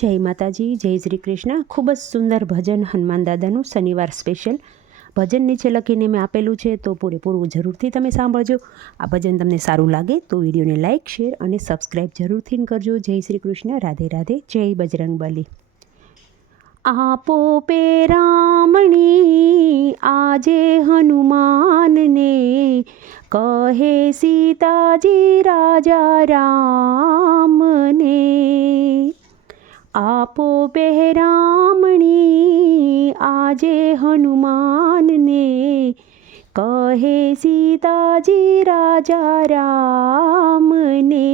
જય માતાજી, જય શ્રી કૃષ્ણ. ખૂબ જ સુંદર ભજન હનુમાન દાદાનું શનિવાર સ્પેશિયલ ભજન નીચે લખીને મેં આપેલું છે, તો પૂરેપૂરું જરૂરથી તમે સાંભળજો. આ ભજન તમને સારું લાગે તો વિડીયોને લાઇક, શેર અને સબસ્ક્રાઈબ જરૂરથી કરજો. જય શ્રી કૃષ્ણ. રાધે રાધે. જય બજરંગબલી. આપો પેરામણી આજે હનુમાનને, કહે સીતાજી રાજા રામને. આપો પહેરામણી આજે હનુમાનને, કહે સીતાજી રાજા રામને.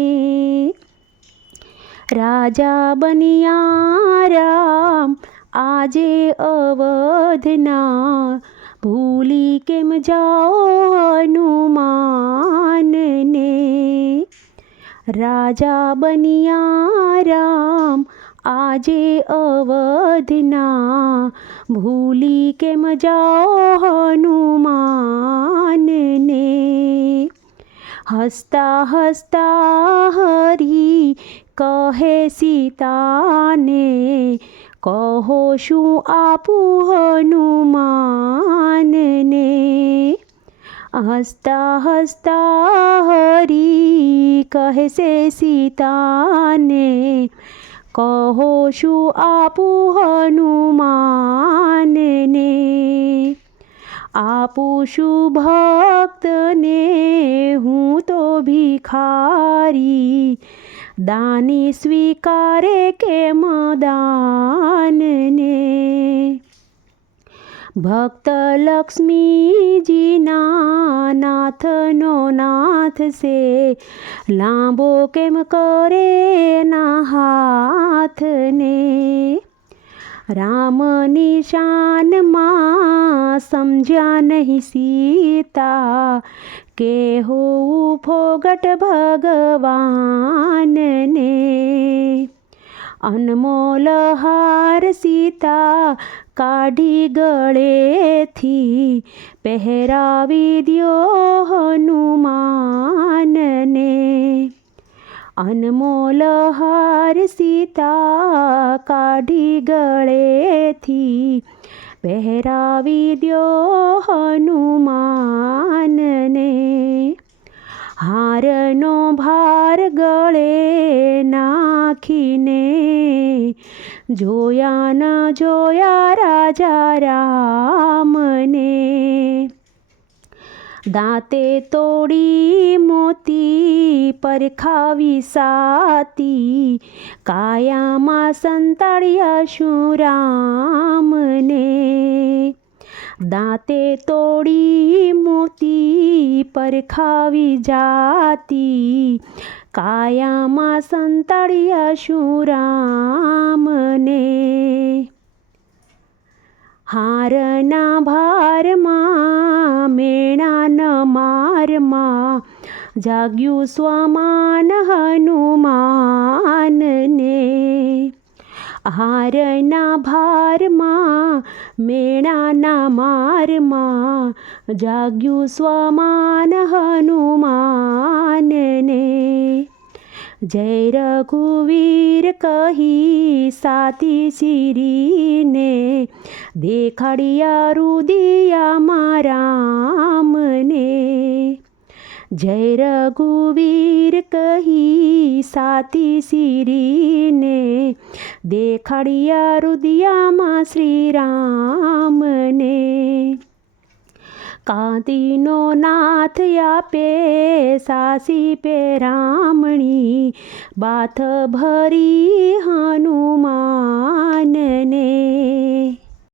રાજા બન્યા રામ આજે અવધના, ભૂલી કેમ જાઓ હનુમાનને. રાજા બન્યા રામ આજે અવધના, ભૂલી કેમ જાઓ હનુમાનને. હસતા હસતા હરી કહે સીતાને, કહો શું આપું હનુમાનને. હસતા હસતા હરી કહેશે સીતાને, કહો શું આપું હનુમાનને. આપું શું ભક્તને હું તો ભિખારી, દાની સ્વીકારે કેમ દાનને. ભક્ત લક્ષ્મીજીના નાથનો નાથ છે, લાંબો કેમ કરે ના હાથને. રામની શાનમાં સમજ્યા નહીં સીતા, કે હોવું ફોગટ ભગવાનને. અનમોલ હાર સીતા કાઢી ગળેથી, પહેરાવી દ્યો હનુમાનને. અનમોલ હાર સીતા કાઢી ગળેથી, પહેરાવી દ્યો હનુમાનને. હારનો ભાર ગળે નાખીને, જોયા ન જોયા રાજા રામને. દાંતે તોડી મોતી પરખાવી સાતી, કાયામાં સંતાડ્યા શું રામને. દાંતે તોડી મોતી પરખાવી જાતી, કાયામાં સંતાડ્યા શું રામને. હારના ભારમાં મેણાના મારમાં, જાગ્યું સ્વમાન હનુમાનને. હારના ભારમાં મેણાના મારમાં, જાગ્યું સ્વમાન હનુમાનને. જય રઘુવીર કહી સાતી શિરીને, દેખાડ્યા રુદિયામાં રામને. જય રઘુવીર કહી સાતી શિરીને, દેખાડ્યા રુદિયામાં શ્રી રામને. કાંતિનો નાથ આપે સાસી પેરામણી, બાથ ભરી હનુમાનને.